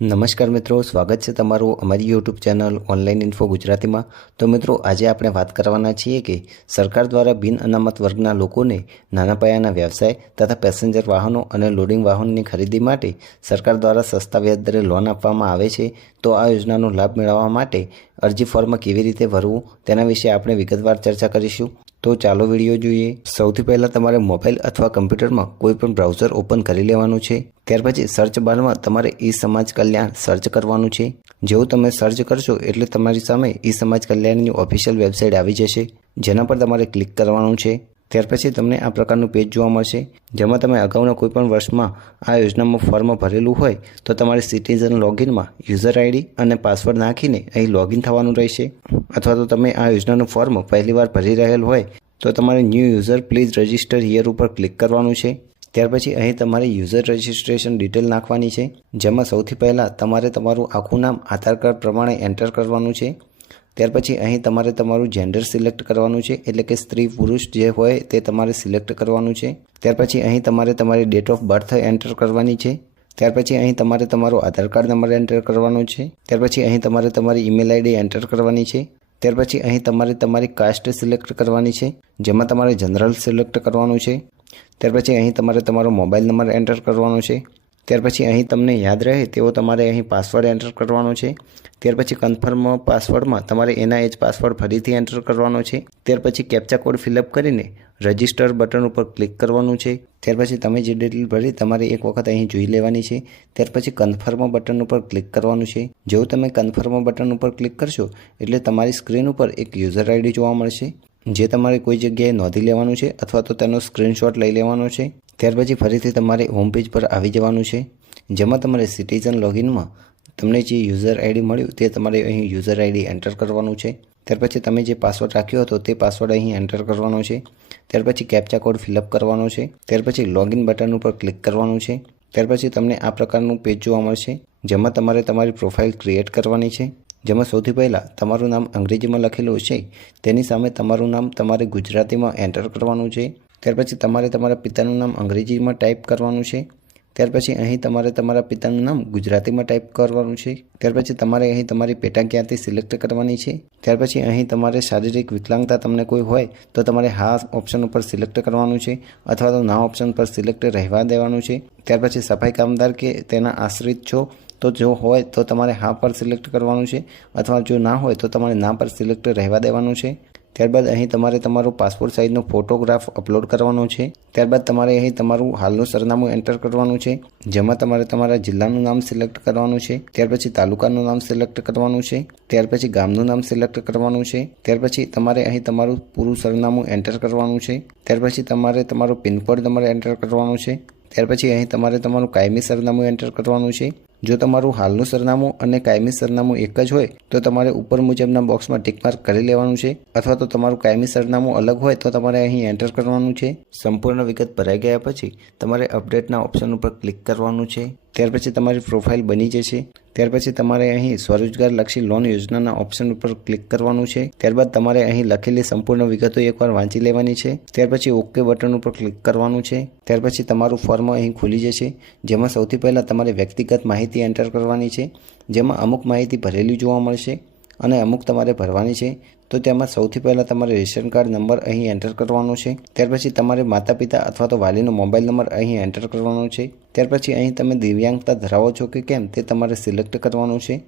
નમસ્કાર મિત્રો, સ્વાગત છે તમારું અમારી યુટ્યુબ ચેનલ ઓનલાઈન ઇન્ફો ગુજરાતીમાં. તો મિત્રો, આજે આપણે વાત કરવાના છીએ કે સરકાર દ્વારા બિન અનામત વર્ગના લોકોને નાના પાયાના વ્યવસાય તથા પેસેન્જર વાહનો અને લોડિંગ વાહનોની ખરીદી માટે સરકાર દ્વારા સસ્તા વ્યાજદરે લોન આપવામાં આવે છે. તો આ યોજનાનો લાભ મેળવવા માટે અરજી ફોર્મ કેવી રીતે ભરવું તેના વિશે આપણે વિગતવાર ચર્ચા કરીશું. તો ચાલો વીડિયો જોઈએ. સૌથી પહેલાં તમારે મોબાઈલ અથવા કમ્પ્યુટરમાં કોઈ પણ બ્રાઉઝર ઓપન કરી લેવાનું છે. ત્યાર પછી સર્ચ બારમાં તમારે ઈ સમાજ કલ્યાણ સર્ચ કરવાનું છે. જેવું તમે સર્ચ કરશો એટલે તમારી સામે ઈ સમાજ કલ્યાણની ઓફિશિયલ વેબસાઇટ આવી જશે. જેના પર તમારે ક્લિક કરવાનું છે. ત્યાર પછી તમને આ પ્રકારનું પેજ જોવા મળશે. જેમાં તમે અગાઉના કોઈપણ વર્ષમાં આ યોજનામાં ફોર્મ ભરેલું હોય, તો તમારે સિટીઝન લોગિનમાં યુઝર આઈડી અને પાસવર્ડ નાખીને અહીં લોગિન થવાનું રહેશે. અથવા તો તમે આ યોજનાનું ફોર્મ પહેલીવાર ભરી રહેલ હોય, તો તમારે new user please register here ઉપર ક્લિક કરવાનું છે. ત્યાર પછી અહીં તમારે યુઝર રજિસ્ટ્રેશન ડિટેલ નાખવાની છે, જેમાં સૌથી પહેલાં તમારે તમારું આખું નામ, આધાર કાર્ડ પ્રમાણે એન્ટર કરવાનું છે. ત્યાર પછી અહીં તમારે તમારું જેન્ડર સિલેક્ટ કરવાનું છે, એટલે કે સ્ત્રી પુરુષ જે હોય તે તમારે સિલેક્ટ કરવાનું છે. ત્યાર પછી અહીં તમારે તમારી ડેટ ઓફ બર્થ એન્ટર કરવાની છે. ત્યાર પછી અહીં તમારે તમારો આધાર કાર્ડ નંબર એન્ટર કરવાનો છે. ત્યાર પછી અહીં તમારે તમારી ઈમેલ આઈડી એન્ટર કરવાની છે. ત્યાર પછી અહીં તમારે તમારી કાસ્ટ સિલેક્ટ કરવાની છે, જેમાં તમારે જનરલ સિલેક્ટ કરવાનું છે. ત્યાર પછી અહીં તમારે તમારો મોબાઈલ નંબર એન્ટર કરવાનો છે. ત્યાર પછી અહીં તમને યાદ રહે તેવો તમારે અહીં પાસવર્ડ એન્ટર કરવાનો છે. ત્યાર પછી કન્ફર્મ પાસવર્ડમાં તમારે એના એ જ પાસવર્ડ ફરીથી એન્ટર કરવાનો છે. ત્યાર પછી કેપ્ચા કોડ ફિલઅપ કરીને રજિસ્ટર બટન ઉપર ક્લિક કરવાનું છે. ત્યાર પછી તમે જે ડિટેલ ભરી તમારે એક વખત અહીં જોઈ લેવાની છે. ત્યાર પછી કન્ફર્મ બટન ઉપર ક્લિક કરવાનું છે. જેવું તમે કન્ફર્મ બટન ઉપર ક્લિક કરશો, એટલે તમારી સ્ક્રીન ઉપર એક યુઝર આઈડી જોવા મળશે. જે તમારે કોઈ જગ્યાએ નોંધી લેવાનું છે અથવા તો તેનો સ્ક્રીનશોટ લઈ લેવાનો છે. ત્યાર પછી ફરીથી તમારે હોમ પેજ પર આવી જવાનું છે. જેમાં તમારે સિટીઝન લોગિનમાં તમને જે યુઝર આઈડી મળ્યું તે તમારે અહીં યુઝર આઈડી એન્ટર કરવાનું છે. ત્યાર પછી તમે જે પાસવર્ડ રાખ્યો હતો તે પાસવર્ડ અહીં એન્ટર કરવાનો છે. ત્યાર પછી કેપ્ચા કોડ ફિલઅપ કરવાનો છે. ત્યાર પછી લોગિન બટન ઉપર ક્લિક કરવાનું છે. ત્યાર પછી તમને આ પ્રકારનું પેજ જોવા મળશે, જેમાં તમારે તમારી પ્રોફાઇલ ક્રિએટ કરવાની છે. જેમાં સૌથી પહેલાં તમારું નામ અંગ્રેજીમાં લખેલું છે તેની સામે તમારું નામ તમારે ગુજરાતીમાં એન્ટર કરવાનું છે. ત્યાર પછી તમારે તમારા પિતાનું નામ અંગ્રેજીમાં ટાઈપ કરવાનું છે. ત્યાર પછી અહીં તમારે તમારા પિતાનું નામ ગુજરાતીમાં ટાઈપ કરવાનું છે. ત્યાર પછી તમારે અહીં તમારી પેટા ક્યાંથી સિલેક્ટ કરવાની છે? ત્યાર પછી અહીં તમારે શારીરિક વિકલાંગતા તમને કોઈ હોય તો તમારે હા ઓપ્શન ઉપર સિલેક્ટ કરવાનું છે અથવા તો ના ઓપ્શન પર સિલેક્ટ રહેવા દેવાનું છે. ત્યાર પછી સફાઈ કામદાર કે તેના આશ્રિત છો તો જો હોય તો તમારે હા પર સિલેક્ટ કરવાનું છે અથવા જો ના હોય તો તમારે ના પર સિલેક્ટ રહેવા દેવાનું છે. ત્યારબાદ અહીં તમારે તમારો પાસપોર્ટ સાઇઝનો ફોટોગ્રાફ અપલોડ કરવાનો છે. ત્યારબાદ તમારે અહીં તમારું હાલનું સરનામું એન્ટર કરવાનું છે, જેમાં તમારે તમારા જિલ્લાનું નામ સિલેક્ટ કરવાનું છે, ત્યાર પછી તાલુકાનું નામ સિલેક્ટ કરવાનું છે, ત્યાર પછી ગામનું નામ સિલેક્ટ કરવાનું છે, ત્યાર પછી તમારે અહીં તમારું પૂરું સરનામું એન્ટર કરવાનું છે, ત્યાર પછી તમારે તમારો પિનકોડ તમારે એન્ટર કરવાનો છે, ત્યાર પછી અહીં તમારે તમારું કાયમી સરનામું એન્ટર કરવાનું છે જો તમારું હાલનું સરનામું અને કાયમી સરનામું એક જ હોય, તો તમારે ઉપર મુજબના બોક્સમાં ટિક માર્ક કરી લેવાનું છે. અથવા તો તમારું કાયમી સરનામું અલગ હોય, તો તમારે અહીં એન્ટર કરવાનું છે. સંપૂર્ણ વિગત ભરાઈ ગયા પછી, તમારે અપડેટના ઓપ્શન ઉપર ક્લિક કરવાનું છે. ત્યાર પછી તમારી પ્રોફાઇલ બની જશે. ત્યાર પછી તમારે અહીં સ્વરોજગાર લક્ષી લોન યોજનાના ઓપ્શન ઉપર ક્લિક કરવાનું છે. ત્યારબાદ તમારે અહીં લખેલી સંપૂર્ણ વિગતો એકવાર વાંચી લેવાની છે. ત્યાર પછી ઓકે બટન ઉપર ક્લિક કરવાનું છે. ત્યાર પછી તમારું ફોર્મ અહીં ખુલી જશે. જેમાં સૌથી પહેલાં તમારે વ્યક્તિગત માહિતી એન્ટર કરવાની છે. જેમાં અમુક માહિતી ભરેલી જોવા મળશે. અને અમુક તમારે ભરવાની છે, તો તેમાં સૌથી પહેલાં તમારે રેશન કાર્ડ નંબર અહીં એન્ટર કરવાનો છે. ત્યાર પછી તમારે માતા પિતા અથવા તો વાલીનો મોબાઈલ નંબર અહીં એન્ટર કરવાનો છે. ત્યાર પછી અહીં તમે દિવ્યાંગતા ધરાવો છો કે કેમ તે તમારે સિલેક્ટ કરવાનું છે.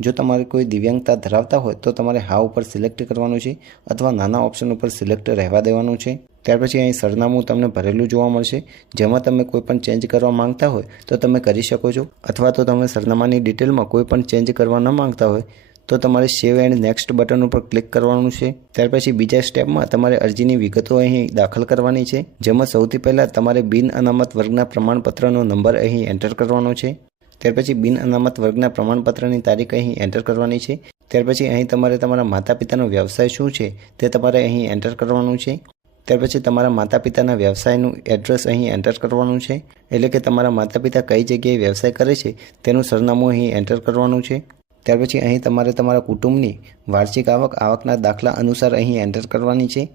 જો તમારે કોઈ દિવ્યાંગતા ધરાવતા હોય તો તમારે હા ઉપર સિલેક્ટ કરવાનું છે અથવા નાના ઓપ્શન ઉપર સિલેક્ટ રહેવા દેવાનું છે. ત્યાર પછી અહીં સરનામું તમને ભરેલું જોવા મળશે. જેમાં તમે કોઈ પણ ચેન્જ કરવા માંગતા હોય તો તમે કરી શકો છો. અથવા તો તમે સરનામાની ડિટેલમાં કોઈ પણ ચેન્જ કરવા ન માંગતા હોય તો તમારે સેવ એન્ડ નેક્સ્ટ બટન ઉપર ક્લિક કરવાનું છે. ત્યાર પછી બીજા સ્ટેપમાં તમારે અરજીની વિગતો અહીં દાખલ કરવાની છે. જેમાં સૌથી પહેલાં તમારે બિન અનામત વર્ગના પ્રમાણપત્રનો નંબર અહીં એન્ટર કરવાનો છે. ત્યાર પછી બિન અનામત વર્ગના પ્રમાણપત્રની તારીખ અહીં એન્ટર કરવાની છે. ત્યાર પછી અહીં તમારે તમારા માતા પિતાનો વ્યવસાય શું છે તે તમારે અહીં એન્ટર કરવાનું છે. ત્યાર પછી તમારા માતા પિતાના વ્યવસાયનું એડ્રેસ અહીં એન્ટર કરવાનું છે. એટલે કે તમારા માતા પિતા કઈ જગ્યાએ વ્યવસાય કરે છે તેનું સરનામું અહીં એન્ટર કરવાનું છે. ત્યાર પછી અહીં તમારે તમારા કુટુંબની વાર્ષિક આવક આવકના દાખલા અનુસાર અહીં એન્ટર કરવાની છે.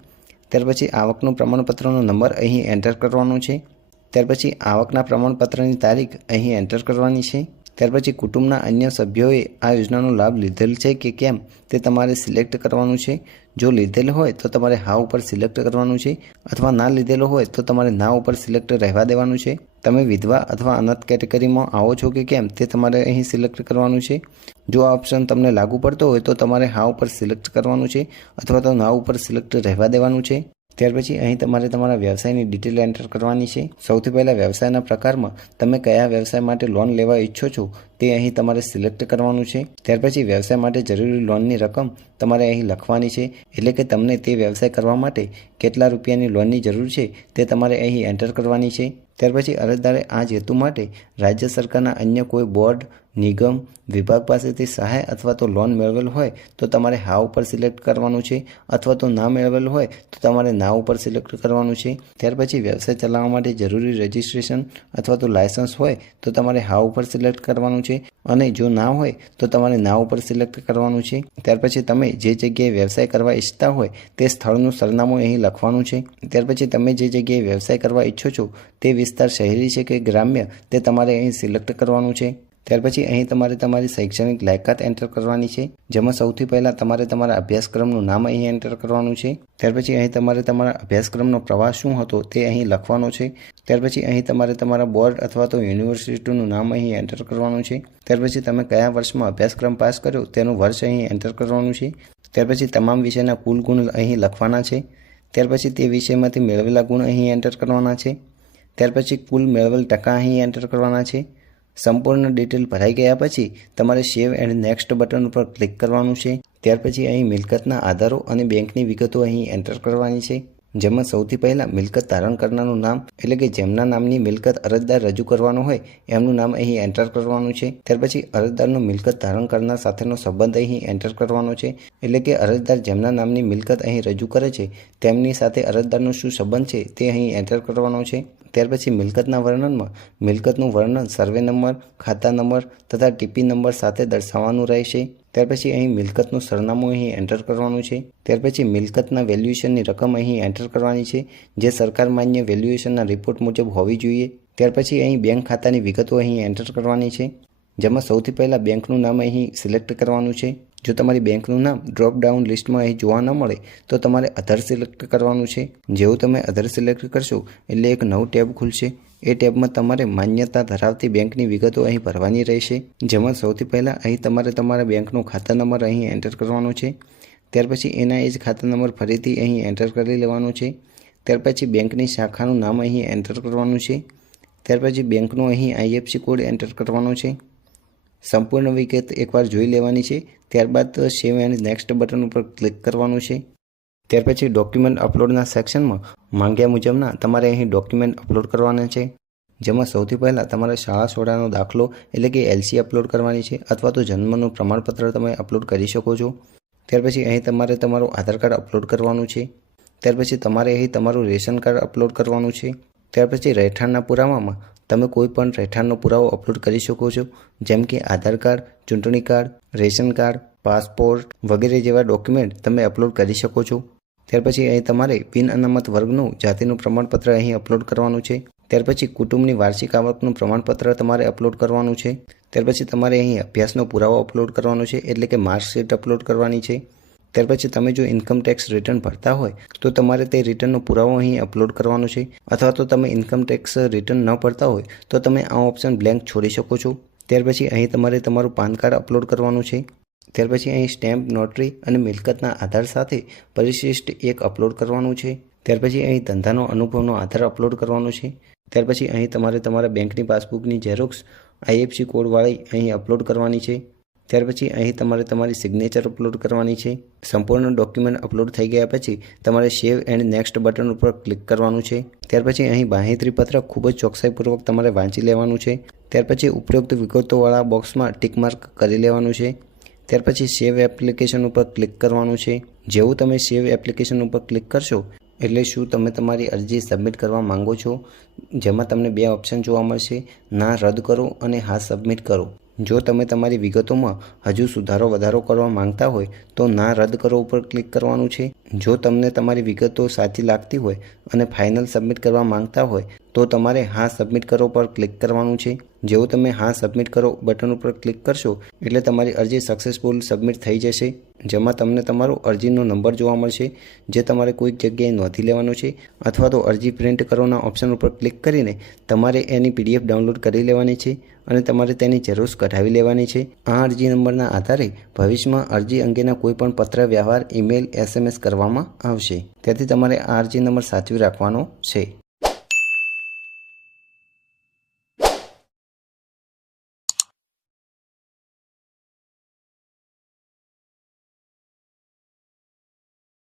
ત્યાર પછી આવકનું પ્રમાણપત્રનો નંબર અહીં એન્ટર કરવાનો છે. ત્યાર પછી આવકના પ્રમાણપત્રની તારીખ અહીં એન્ટર કરવાની છે. ત્યાર પછી કુટુંબના અન્ય સભ્યોએ આ યોજનાનો લાભ લીધેલ છે કે કેમ તે તમારે સિલેક્ટ કરવાનું છે. જો લીધેલ હોય તો તમારે હા ઉપર સિલેક્ટ કરવાનું છે અથવા ના લીધેલો હોય તો તમારે ના ઉપર સિલેક્ટ રહેવા દેવાનું છે. તમે વિધવા અથવા અનાથ કેટેગરીમાં આવો છો કે કેમ? તે તમારે અહીં સિલેક્ટ કરવાનું છે. જો આ ઓપ્શન તમને લાગુ પડતો હોય તો તમારે હા ઉપર સિલેક્ટ કરવાનું છે અથવા તો ના ઉપર સિલેક્ટ રહેવા દેવાનું છે. ત્યાર પછી અહીં તમારે તમારા વ્યવસાયની ડિટેલ એન્ટર કરવાની છે. સૌથી પહેલાં વ્યવસાયના પ્રકારમાં તમે કયા વ્યવસાય માટે લોન લેવા ઈચ્છો છો તે અહીં તમારે સિલેક્ટ કરવાનું છે. ત્યાર પછી વ્યવસાય માટે જરૂરી લોનની રકમ તમારે અહીં લખવાની છે, એટલે કે તમને તે વ્યવસાય કરવા માટે કેટલા રૂપિયાની લોનની જરૂર છે, તે તમારે અહીં એન્ટર કરવાની છે. ત્યાર પછી અરજદારે આ જ હેતુ માટે રાજ્ય સરકારના અન્ય કોઈ બોર્ડ, નિગમ, વિભાગ પાસેથી સહાય અથવા તો લોન મેળવેલ હોય, તો તમારે હા ઉપર સિલેક્ટ કરવાનું છે, અથવા તો ના મેળવેલ હોય, તો તમારે ના ઉપર સિલેક્ટ કરવાનું છે. ત્યાર પછી વ્યવસાય ચલાવવા માટે જરૂરી રજિસ્ટ્રેશન અથવા તો લાયસન્સ હોય, તો તમારે હા ઉપર સિલેક્ટ કરવાનું છે, અને જો ના હોય, તો તમારે ના ઉપર સિલેક્ટ કરવાનું છે. ત્યાર પછી તમે જે જગ્યાએ વ્યવસાય કરવા ઈચ્છતા હોય, તે સ્થળનું સરનામું અહીં લખવાનું છે. ત્યાર પછી તમે જે જગ્યાએ વ્યવસાય કરવા ઈચ્છો છો, તે વિસ્તાર શહેરી છે કે ગ્રામ્ય, તે તમારે અહીં સિલેક્ટ કરવાનું છે. ત્યાર પછી અહીં તમારે તમારી શૈક્ષણિક લાયકાત એન્ટર કરવાની છે, જેમાં સૌથી પહેલાં તમારે તમારા અભ્યાસક્રમનું નામ અહીં એન્ટર કરવાનું છે. ત્યાર પછી અહીં તમારે તમારા અભ્યાસક્રમનો પ્રવાસ શું હતો તે અહીં લખવાનો છે. ત્યાર પછી અહીં તમારે તમારા બોર્ડ અથવા તો યુનિવર્સિટીનું નામ અહીં એન્ટર કરવાનું છે. ત્યાર પછી તમે કયા વર્ષમાં અભ્યાસક્રમ પાસ કર્યો તેનું વર્ષ અહીં એન્ટર કરવાનું છે. ત્યાર પછી તમામ વિષયના કુલ ગુણ અહીં લખવાના છે. ત્યાર પછી તે વિષયમાંથી મેળવેલા ગુણ અહીં એન્ટર કરવાના છે. ત્યાર પછી કુલ મેળવેલ ટકા અહીં એન્ટર કરવાના છે. સંપૂર્ણ ડિટેલ ભરાઈ ગયા પછી તમારે સેવ એન્ડ નેક્સ્ટ બટન ઉપર ક્લિક કરવાનું છે. ત્યાર પછી અહીં મિલકતના આધારો અને બેંકની વિગતો અહીં એન્ટર કરવાની છે. જેમાં સૌથી પહેલાં મિલકત ધારણ કરનારનું નામ એટલે કે જેમના નામની મિલકત અરજદાર રજૂ કરવાનો હોય, એમનું નામ અહીં એન્ટર કરવાનું છે. ત્યાર પછી અરજદારનો મિલકત ધારણ કરનાર સાથેનો સંબંધ અહીં એન્ટર કરવાનો છે. એટલે કે અરજદાર જેમના નામની મિલકત અહીં રજૂ કરે છે, તેમની સાથે અરજદારનો શું સંબંધ છે તે અહીં એન્ટર કરવાનો છે. ત્યાર પછી મિલકતના વર્ણનમાં મિલકતનું વર્ણન સર્વે નંબર, ખાતા નંબર તથા ટીપી નંબર સાથે દર્શાવવાનું રહેશે. ત્યાર પછી અહીં મિલકતનું સરનામું અહીં એન્ટર કરવાનું છે. ત્યાર પછી મિલકતના વેલ્યુએશનની રકમ અહીં એન્ટર કરવાની છે, જે સરકાર માન્ય વેલ્યુએશનના રિપોર્ટ મુજબ હોવી જોઈએ. ત્યાર પછી અહીં બેંક ખાતાની વિગતો અહીં એન્ટર કરવાની છે, જેમાં સૌથી પહેલાં બેંકનું નામ અહીં સિલેક્ટ કરવાનું છે. જો તમારી બેંકનું નામ ડ્રોપ ડાઉન લિસ્ટમાં અહીં જોવા ન મળે, તો તમારે અધર સિલેક્ટ કરવાનું છે. જેવું તમે અધર સિલેક્ટ કરશો, એટલે એક નવું ટેબ ખુલશે. એ ટેબમાં તમારે માન્યતા ધરાવતી બેંકની વિગતો અહીં ભરવાની રહેશે. જેમાં સૌથી પહેલાં અહીં તમારે તમારા બેંકનો ખાતા નંબર અહીં એન્ટર કરવાનો છે. ત્યાર પછી એના એ જ ખાતા નંબર ફરીથી અહીં એન્ટર કરી લેવાનો છે. ત્યાર પછી બેંકની શાખાનું નામ અહીં એન્ટર કરવાનું છે. ત્યાર પછી બેંકનો અહીં આઈએફસી કોડ એન્ટર કરવાનો છે. સંપૂર્ણ વિગત એકવાર જોઈ લેવાની છે. ત્યારબાદ સેવ એન્ડ નેક્સ્ટ બટન ઉપર ક્લિક કરવાનું છે. ત્યાર પછી ડોક્યુમેન્ટ અપલોડના સેક્શનમાં માંગ્યા મુજબના તમારે અહીં ડોક્યુમેન્ટ અપલોડ કરવાના છે. જેમાં સૌથી પહેલાં તમારે શાળા સોડાનો દાખલો એટલે કે એલસી અપલોડ કરવાની છે અથવા તો જન્મનું પ્રમાણપત્ર તમે અપલોડ કરી શકો છો. ત્યાર પછી અહીં તમારે તમારું આધાર કાર્ડ અપલોડ કરવાનું છે. ત્યાર પછી તમારે અહીં તમારું રેશન કાર્ડ અપલોડ કરવાનું છે. ત્યાર પછી રહેઠાણના પુરાવામાં તમે કોઈ પણ રહેઠાણનો પુરાવો અપલોડ કરી શકો છો. જેમ કે આધાર કાર્ડ, ચૂંટણી કાર્ડ, રેશન કાર્ડ, પાસપોર્ટ વગેરે જેવા ડોક્યુમેન્ટ તમે અપલોડ કરી શકો છો. ત્યાર પછી અહીં તમારે બિન અનામત વર્ગનું જાતિનું પ્રમાણપત્ર અહીં અપલોડ કરવાનું છે. ત્યાર પછી કુટુંબની વાર્ષિક આવકનું પ્રમાણપત્ર તમારે અપલોડ કરવાનું છે. ત્યાર પછી તમારે અહીં અભ્યાસનો પુરાવો અપલોડ કરવાનો છે, એટલે કે માર્કશીટ અપલોડ કરવાની છે. ત્યાર પછી તમે જો ઇન્કમ ટેક્સ રિટર્ન ભરતા હોય, તો તમારે તે રિટર્નનો પુરાવો અહીં અપલોડ કરવાનો છે. અથવા તો તમે ઇન્કમ ટેક્સ રિટર્ન ન ભરતા હોય, તો તમે આ ઓપ્શન બ્લેન્ક છોડી શકો છો. ત્યાર પછી અહીં તમારે તમારું પાન કાર્ડ અપલોડ કરવાનું છે. ત્યાર પછી અહીં સ્ટેમ્પ નોટરી અને મિલકતના આધાર સાથે પરિશિષ્ટ એક અપલોડ કરવાનું છે. ત્યાર પછી અહીં ધંધાનો અનુભવનો આધાર અપલોડ કરવાનો છે. ત્યાર પછી અહીં તમારે તમારા બેંકની પાસબુકની ઝેરોક્સ આઈએફસી કોડવાળી અહીં અપલોડ કરવાની છે. ત્યાર પછી અહીં તમારે તમારી સિગ્નેચર અપલોડ કરવાની છે. સંપૂર્ણ ડોક્યુમેન્ટ અપલોડ થઈ ગયા પછી તમારે સેવ એન્ડ નેક્સ્ટ બટન ઉપર ક્લિક કરવાનું છે. ત્યાર પછી અહીં બાંહેધરી પત્ર ખૂબ જ ચોકસાઈપૂર્વક તમારે વાંચી લેવાનું છે. ત્યાર પછી ઉપરોક્ત વિગતોવાળા બોક્સમાં ટીક માર્ક કરી લેવાનું છે. ત્યાર પછી સેવ એપ્લિકેશન ઉપર ક્લિક કરવાનું છે. જેવું તમે સેવ એપ્લિકેશન ઉપર ક્લિક કરશો, એટલે શું તમે તમારી અરજી સબમિટ કરવા માંગો છો? જેમાં તમને બે ઓપ્શન જોવા મળશે. ના રદ કરો અને હા સબમિટ કરો. જો તમે તમારી વિગતોમાં હજુ સુધારો વધારો કરવા માંગતા હોય, તો ના રદ કરો ઉપર ક્લિક કરવાનું છે. જો તમને તમારી વિગતો સાચી લાગતી હોય અને ફાઇનલ સબમિટ કરવા માંગતા હોય તો તમારે હા સબમિટ કરો પર ક્લિક કરવાનું છે. જેવું તમે હા સબમિટ કરો બટન ઉપર ક્લિક કરશો, એટલે તમારી અરજી સક્સેસફુલ સબમિટ થઈ જશે. જેમાં તમને તમારો અરજીનો નંબર જોવા મળશે, જે તમારે કોઈક જગ્યાએ નોંધી લેવાનો છે, અથવા તો અરજી પ્રિન્ટ કરવાના ઓપ્શન ઉપર ક્લિક કરીને તમારે એની પીડીએફ ડાઉનલોડ કરી લેવાની છે અને તમારે તેની ઝેરોક્ષ કઢાવી લેવાની છે. આ અરજી નંબરના આધારે ભવિષ્યમાં અરજી અંગેના કોઈપણ પત્ર, વ્યવહાર ઈમેલ એસએમએસ કરવામાં આવશે. તેથી તમારે આ અરજી નંબર સાચવી રાખવાનો છે.